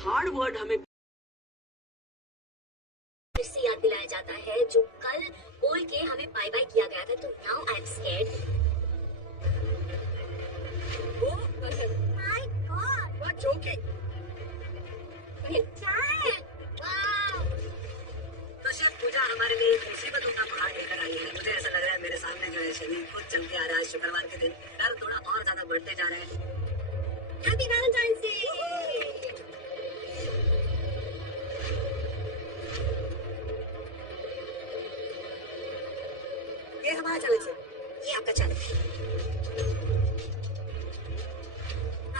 Hard word हमें फिर से याद दिलाया जाता है जो कल बोल के हमें बाय बाय किया गया था। तो now I am scared. My God, what joking. तो शेफ पूजा हमारे लिए एक मुसीबतों का पहाड़ लेकर आई है। मुझे ऐसा लग रहा है मेरे सामने जो है शरीर खुद चल के आ रहा है। शुक्रवार के दिन डर थोड़ा और ज्यादा बढ़ते जा रहे हैं। Happy Valentine's day. ये हमारा चैलेंज है। ये आपका चैलेंज।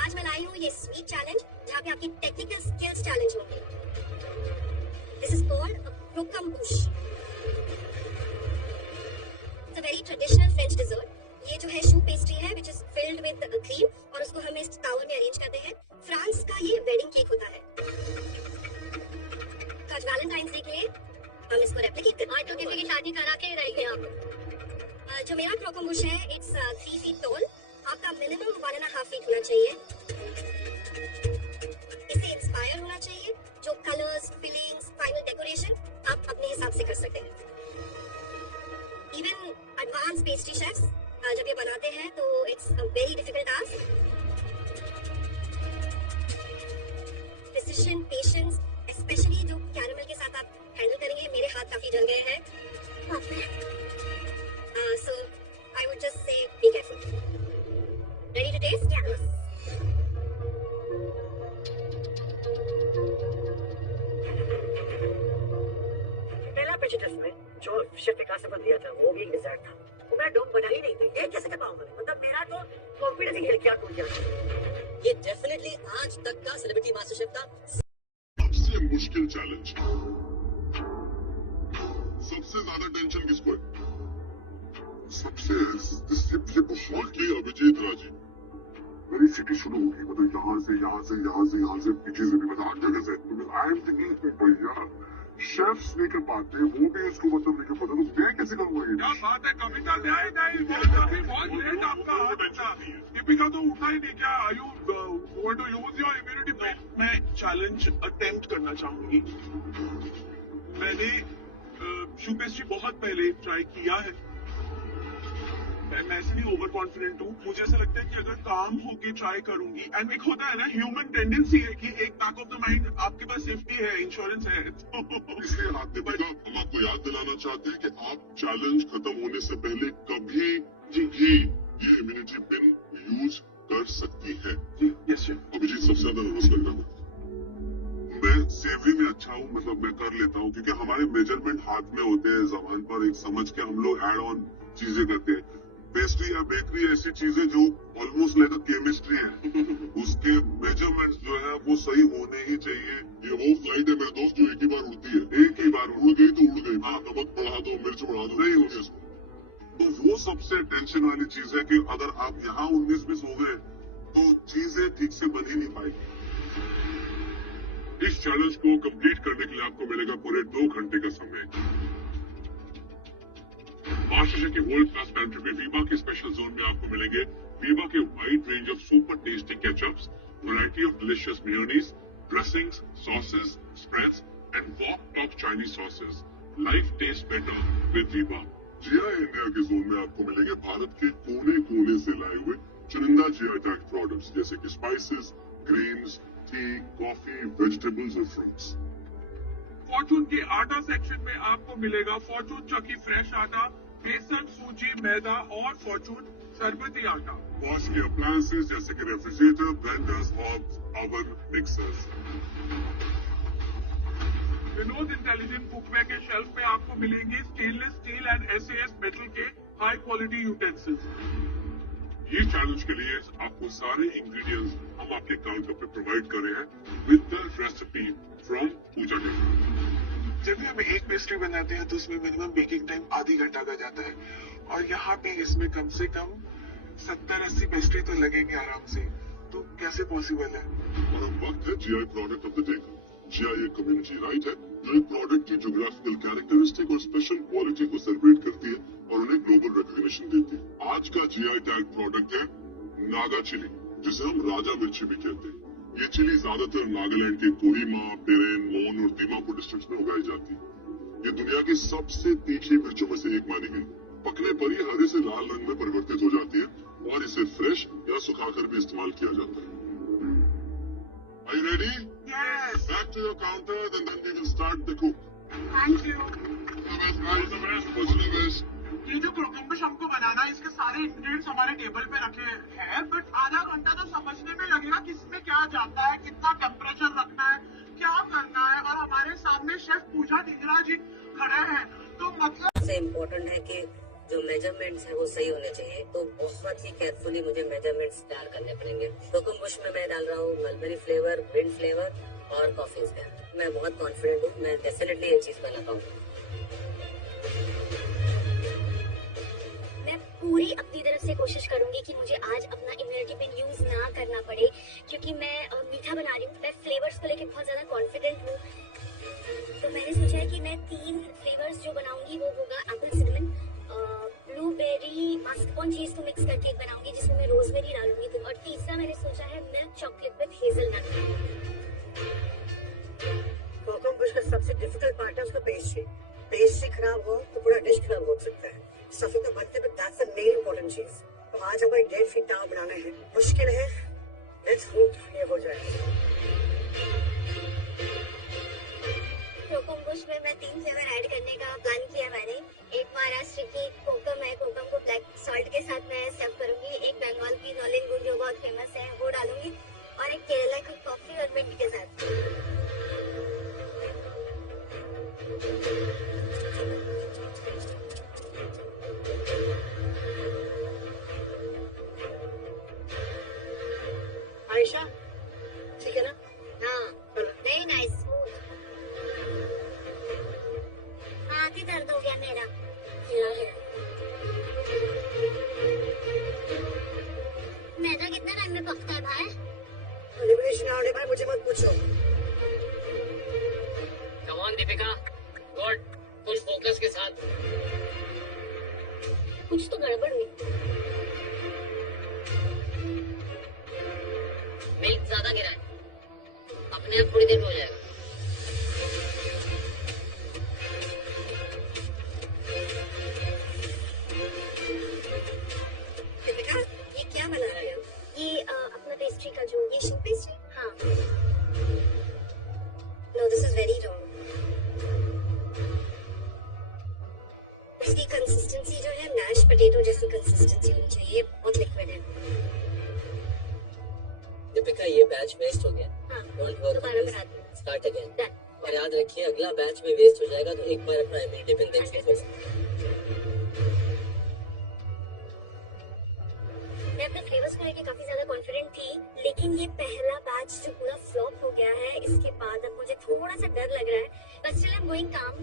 आज मैं लाई हूँ ये स्वीट चैलेंज जहाँ पे आपकी टेक्निकल स्किल्स चैलेंज होंगे। This is called croquembouche. It's a very traditional French dessert. ये जो है शू पेस्ट्री है which is filled with cream और उसको हम इस टावल में अरेंज करते हैं। फ्रांस का ये वेडिंग केक होता है। तो आज वैलेंटाइंस डे के लिए हम इसको रेप्लिकेट करते हैं। तो किसी की शादी करा के रहेंगे आप। जो मेरा क्रोकम्बूश है इट्स 3 फीट टॉल। आपका मिनिमम 1.5 फीट होना चाहिए। इससे इंस्पायर होना चाहिए। जो कलर्स, फिलिंग्स, फाइनल डेकोरेशन आप अपने हिसाब से कर सकते हैं। इवन एडवांस पेस्ट्री शेफ्स जब ये बनाते हैं तो it's a very difficult task. Precision, patience, specially जो कैरेमल के साथ आप हैंडल करेंगे। मेरे हाथ काफी जल गए हैं। So I would just say be careful. Ready to taste? Yeah. पहला प्रेजुडिस में जो शेफ का सफल दिया था वो भी एक डिजर्ट था। वो मैं डोम बना ही नहीं थी। ये कैसे कर पाऊंगा? मतलब मेरा तो कॉन्फिडेंस ही क्या टूट गया। ये डेफिनेटली आज तक का सेलिब्रिटी मास्टर शेफ का सबसे मुश्किल चैलेंज। सबसे ज्यादा टेंशन किसको है? सबसे बहुत की अभिजीत राजी। मेरी सिटी शुरू होगी, मतलब यहाँ से पीछे से भी, मतलब हर जगह से। आई एम थिंकिंग भैया शेफ्स नहीं कर पाते, वो भी इसको मतलब नहीं कर पाते, तो मैं कैसे करूँगा? ये क्या बात है कविता, नहीं बहुत लेट आपका। दीपिका तो उठा ही नहीं क्या? Are you want to use your immunity? मैं चैलेंज अटेम्प्ट करना चाहूंगी। मैंने शू पेस्ट्री बहुत पहले ट्राई किया है। मैं ऐसे नहीं ओवर कॉन्फिडेंट हूँ। मुझे ऐसा लगता है कि अगर काम होके ट्राई करूंगी। एंड एक होता है ना ह्यूमन टेंडेंसी है कि एक बैक ऑफ द माइंड आपके पास सेफ्टी है, इंश्योरेंस है। इसलिए हम आपको याद दिलाना चाहते हैं कि आप चैलेंज खत्म होने से पहले कभी भी ये इम्यूनिटी पिन यूज कर सकती है। Yes sir. अभिजीत सबसे ज्यादा नर्वस लग रहा है। मैं सेवरी में अच्छा हूँ, मतलब मैं कर लेता हूँ क्योंकि हमारे मेजरमेंट हाथ में होते हैं। जबान पर एक समझ के हम लोग एड ऑन चीजें करते हैं। पेस्ट्री या बेकरी ऐसी चीजें जो ऑलमोस्ट लाइक केमिस्ट्री है, उसके मेजरमेंट्स जो है वो सही होने ही चाहिए। ये वो फ्लाइट है मेरे दोस्त जो एक ही बार उड़ती है। एक ही बार उड़ गई तो उड़ गई। हाँ, नमक बढ़ा दो, मिर्च बढ़ा दो, नहीं होगी इसको। तो वो सबसे टेंशन वाली चीज है कि अगर आप यहाँ 19-20 हो गए तो चीजें ठीक से बन ही नहीं पाएगी। इस चैलेंज को कंप्लीट करने के लिए आपको मिलेगा पूरे 2 घंटे का समय। मास्टरशेफ के वर्ल्ड क्लास पेंट्री में वीबा के स्पेशल जोन में आपको मिलेंगे वीबा के wide range of super tasty ketchups, variety of delicious mayonnaise, dressings, sauces, spreads and wok top Chinese sauces. Life taste better with Veeba. GI India के zone में आपको मिलेंगे भारत के कोने कोने से लाए हुए चुनिंदा जीआई टैग प्रोडक्ट्स जैसे कि spices, grains, T, coffee, vegetables और फ्रूट्स। फॉर्चून के आटा सेक्शन में आपको मिलेगा फॉर्चून चक्की फ्रेश आटा, बेसन, सूजी, मैदा और फॉर्चून शरबती आटा। वॉश के अप्लायंसेस जैसे कि refrigerator, blenders, hobs, oven, mixers. Vinod intelligent cookware के शेल्फ में आपको मिलेंगे stainless steel and SAS metal के हाई क्वालिटी यूटेंसिल्स। ये चैलेंज के लिए आपको सारे इंग्रेडिएंट्स हम आपके काउंटर पे प्रोवाइड कर रहे हैं with the recipe from Pooja technique. जब भी हम एक पेस्ट्री बनाते हैं तो उसमें मिनिमम बेकिंग टाइम आधी घंटा का जाता है और यहाँ पे इसमें कम से कम 70-80 पेस्ट्री तो लगेंगे आराम से। तो कैसे पॉसिबल है? और अब वक्त है GI product of the day का। जीआई एक कम्युनिटी राइट है जो एक प्रोडक्ट की ज्योग्राफिकल कैरेक्टरिस्टिक और स्पेशल क्वालिटी को सेलिब्रेट करती है और उन्हें ग्लोबल रिकॉग्निशन देती है। आज का जीआई टैग प्रोडक्ट है नागा चिली, जिसे हम राजा मिर्ची भी कहते हैं। ये चिली ज्यादातर नागालैंड के कोहिमा, पेरेन, मोन और दीमापुर डिस्ट्रिक्ट्स में उगाई जाती है। ये दुनिया की सबसे तीखी मिर्चों में से एक मानी गई। पकने पर ये हरे से लाल रंग में परिवर्तित हो जाती है और इसे फ्रेश या सुखाकर भी इस्तेमाल किया जाता है। Are you ready? Yes. Back to your counters and then we will start the cook. Thank you. All the best. ये जो क्रोकम्बुश हमको बनाना है, इसके सारे इंग्रेडिएंट्स हमारे टेबल पे रखे हैं, बट आधा घंटा तो समझने में लगेगा कि इसमें क्या जाता है, कितना टेम्परेचर रखना है, क्या करना है, और हमारे सामने शेफ पूजा ढिंगरा जी खड़े हैं, तो मतलब सबसे इम्पोर्टेंट है कि जो मेजरमेंट्स है वो सही होने चाहिए, तो बहुत ही केयरफुली मुझे मेजरमेंट्स तैयार करने पड़ेंगे। कोकम्बुश में मैं डाल रहा हूँ मलबेरी फ्लेवर, मिंट फ्लेवर और कॉफी स्टैंड। मैं बहुत कॉन्फिडेंट हूँ, मैं डेफिनेटली ये चीज बना पाऊंगा। मैं पूरी अपनी तरफ से कोशिश करूंगी कि मुझे आज अपना इम्यूनिटी पिन यूज ना करना पड़े, क्योंकि मैं मीठा बना रही हूँ। मैं फ्लेवर्स को लेकर बहुत ज्यादा कॉन्फिडेंट हूँ, तो मैंने सोचा है कि मैं 3 फ्लेवर्स जो बनाऊंगी वो होगा एप्पल सिनेमन, ब्लूबेरी, मास्करपोने चीज को मिक्स करके एक बनाऊंगी जिसमें मैं रोजमेरी डालूंगी, और तीसरा मैंने सोचा है मिल्क चॉकलेट विद हेजलनट। कोकम्बुश का सबसे डिफिकल्ट पार्ट है उसका पेस्ट्री। पेस्ट्री खराब हो तो पूरा डिश खराब हो सकता है। स्टफिंग तो बनते but that's the main important चीज। तो आज हमें 1.5 फीट टावर बनाना है, मुश्किल है, लेट्स होप ये हो जाए। कोकम्बुश में मैं 3 फ्लेवर ऐड करने का प्लान किया मैंने। एक महाराष्ट्र की कोकम है, कोकम को ब्लैक सॉल्ट के साथ मैं सर्व करूंगी। एक बंगाल की नॉलेन गुड़ जो बहुत फेमस है वो डालूंगी, और एक केरला की कॉफी और मिंट के साथ। आयशा ठीक है ना? हाँ, वेरी नाइस। हाथ ही दर्द हो गया मेरा। मैदा कितना टाइम में पकता है भाई? एलिमिनेशन आउट है भाई, मुझे मत पूछो। Come on, दीपिका, गुड, कुछ फोकस के साथ। कुछ तो गड़बड़ हुई। मिल्क ज्यादा गिरा है, अपने आप थोड़ी देर में हो जाएगा। दीपिका, ये क्या बना रहे हो? ये अपना पेस्ट्री का जो ये शू पेस्ट्री? हाँ। No, this is very wrong. इसकी कंसिस्टेंसी जो है मैश पोटैटो जैसी कंसिस्टेंसी होनी चाहिए, बहुत लिक्विड है। दीपिका, ये बैच वेस्ट हो गया। हाँ, डोंट वरी, दोबारा बनाते हैं। Start again. Done. और याद रखिए, अगला बैच में वेस्ट हो जाएगा तो एक बार अपना इम्यूनिटी पिन देखिए फिर। मैं अपने फ्लेवर्स को लेके काफी ज्यादा कॉन्फिडेंट थी, लेकिन ये पहला बैच जो पूरा फ्लॉप हो गया है, इसके बाद अब मुझे थोड़ा सा डर लग रहा है, but still I am going काम।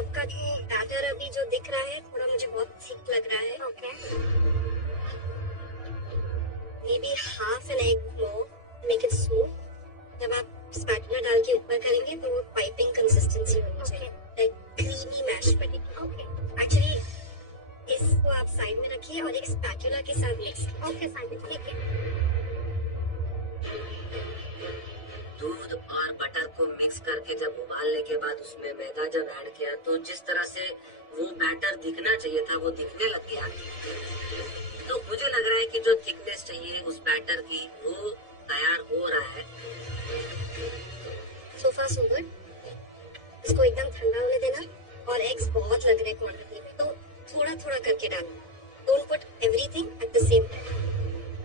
आपका जो बैटर अभी जो दिख रहा है थोड़ा मुझे बहुत थिक लग रहा है। Okay, may be half an egg more, make it smooth. जब आप स्पैटुला डाल के ऊपर करेंगे तो वो पाइपिंग कंसिस्टेंसी होनी चाहिए, like creamy mash potato. Okay, actually इसको आप साइड में रखिए और एक स्पैटुला के साथ मिक्स। ओके, साइड में, ठीक है। दूध और बटर को मिक्स करके जब उबालने के बाद उसमें मैदा जब ऐड किया तो जिस तरह से वो बैटर दिखना चाहिए था वो दिखने लग गया। तो मुझे लग रहा है कि जो थिकनेस चाहिए उस बैटर की वो तैयार हो रहा है। सो फार सो गुड। इसको एकदम ठंडा होने देना, और एग्स बहुत लग रहे क्वांटिटी में, तो थोड़ा थोड़ा करके डालना। Don't put everything at the same time.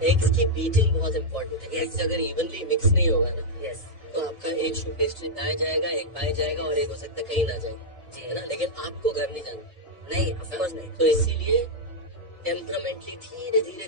Eggs की बीटिंग बहुत इम्पोर्टेंट है। एग्स अगर इवनली मिक्स नहीं होगा ना, यस, तो आपका एक शू पेस्ट्री दाया जाएगा, एक बाएं जाएगा और एक हो सकता है कहीं ना जाए, है ना। लेकिन आपको घर नहीं जाना, नहीं, ऑफ कोर्स नहीं। तो इसीलिए टेम्परामेंटली धीरे धीरे